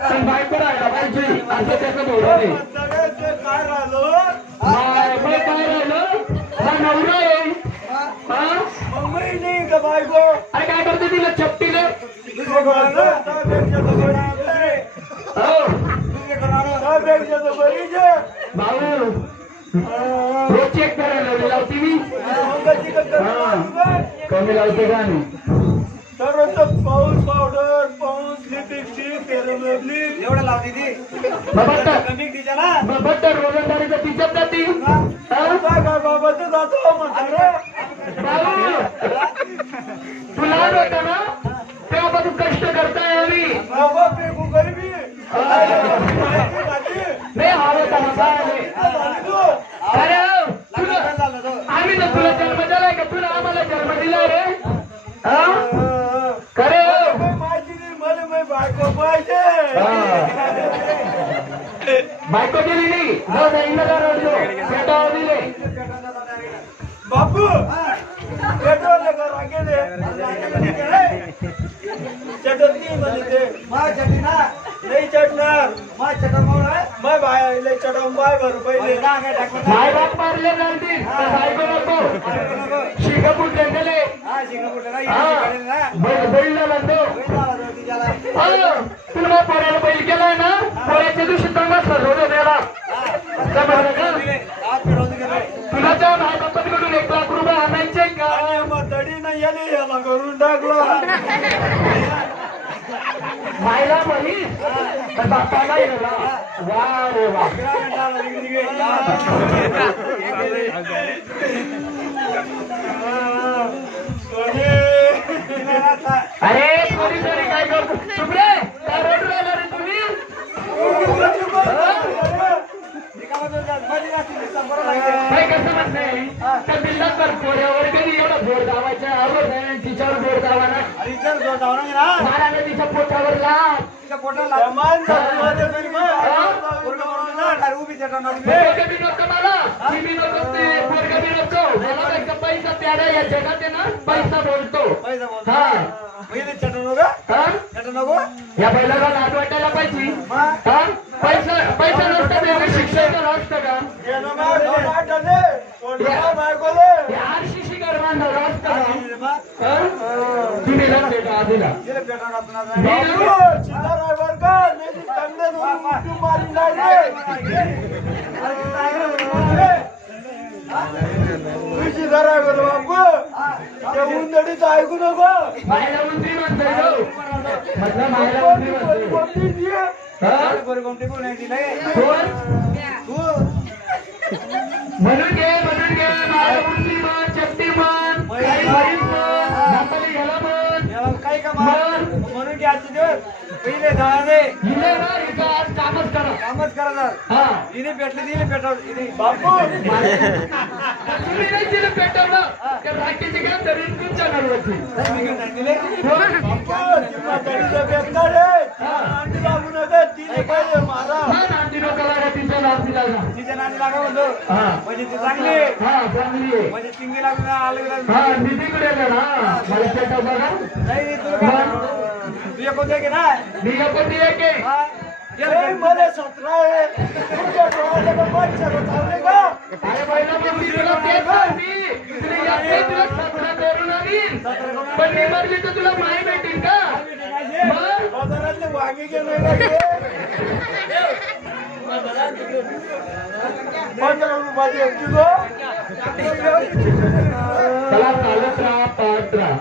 पण बायको राहायला पाहिजे असं त्याचं धोरण आहे. काय राहिलो काय राहिलं हा नवरा आहे. मम्मी नाही का बायको अरे काय करते तिला चपटीला भाऊ रोज चेक करायला लावते मी कमी लावते का नाही तर पाऊस पावडर पाऊस लिपस्टिक फेरवली एवढं लावते ती कमी तिच्या ना बट्टर रोजंदारीचं तिच्यात जाती बाबाचं जातो म्हणतो तू लहान होता ना तेव्हापासून कष्ट करताय आम्ही बाबा पेकू गरीबी नाही हवं होता अरे आम्ही ना तुला जन्म दिलाय का तुला आम्हाला जन्म दिलाय रे खरे माहिती नाही मला बायको पाहिजे बायको दिली नाही पेटावर दिले बापू पेट्रोल गेले चटणी म्हणजे चटणी ना नाही चटणार माय बाय लय चटवून बाय भर पहिले माय बाप मारले जातील बायको नको शिंगापूर गेले बैल लागतो तुला पोऱ्याला बैल केलाय ना पोऱ्याच्या दिवशी चांगला सजवलं त्याला तुला त्या माय बापाकडून 1 लाख रुपये आणायचे का तडी नाही आली याला करून टाकला मायला म्हणीस बापाला गेला वा रे वा अरे सॉरी काय करतो चुप रे काय रोड राहिला रे तुम्ही काय कसं म्हणताय त्या बिल्डर पोऱ्यावर कधी एवढा जोर दावायचा आवडत तिच्यावर जोर दावा ना माराने तिच्या पोटावर लाग पैसा प्यारा या जगात आहे ना पैसा बोलतो या बैलाला लाज वाटायला पाहिजे पैसा नसतं शिक्षण असतं का आरशीशी गर्मान असतं तुम्ही लक्ष का आधीला उंदडीच ऐकू नको मायला मंत्री म्हणतोय म्हटलं मायला मंत्री म्हणून घे मायला मंत्री म्हण चट्टी म्हण घ्याला म्हण काय का म्हणून की आजचे दिवस पहिले आज कामच करा हा हिने पेटले दिले पेटवलं बापू तुम्ही नाही दिलं पेटवलं त्या राखीची घ्या तरी तुमच्या घरवरची तिच्या नादी लागा म्हणतो म्हणजे ती चांगली चांगली आहे म्हणजे चिंगी लागून आलं हा निधीकडे ना मला पेटव बघा नाही तुझ्या कोणत्या की ना मी कोणती आहे की मला 17 आहे तुमच्या डोळ्याला पण चालले का अरे पहिला तुला तेच सांगते तुला 17 करून आणीन पण मी मरली तर तुला माय भेटेल का बाजारातले वांगे गेले चला चालत राहा पाहत राहा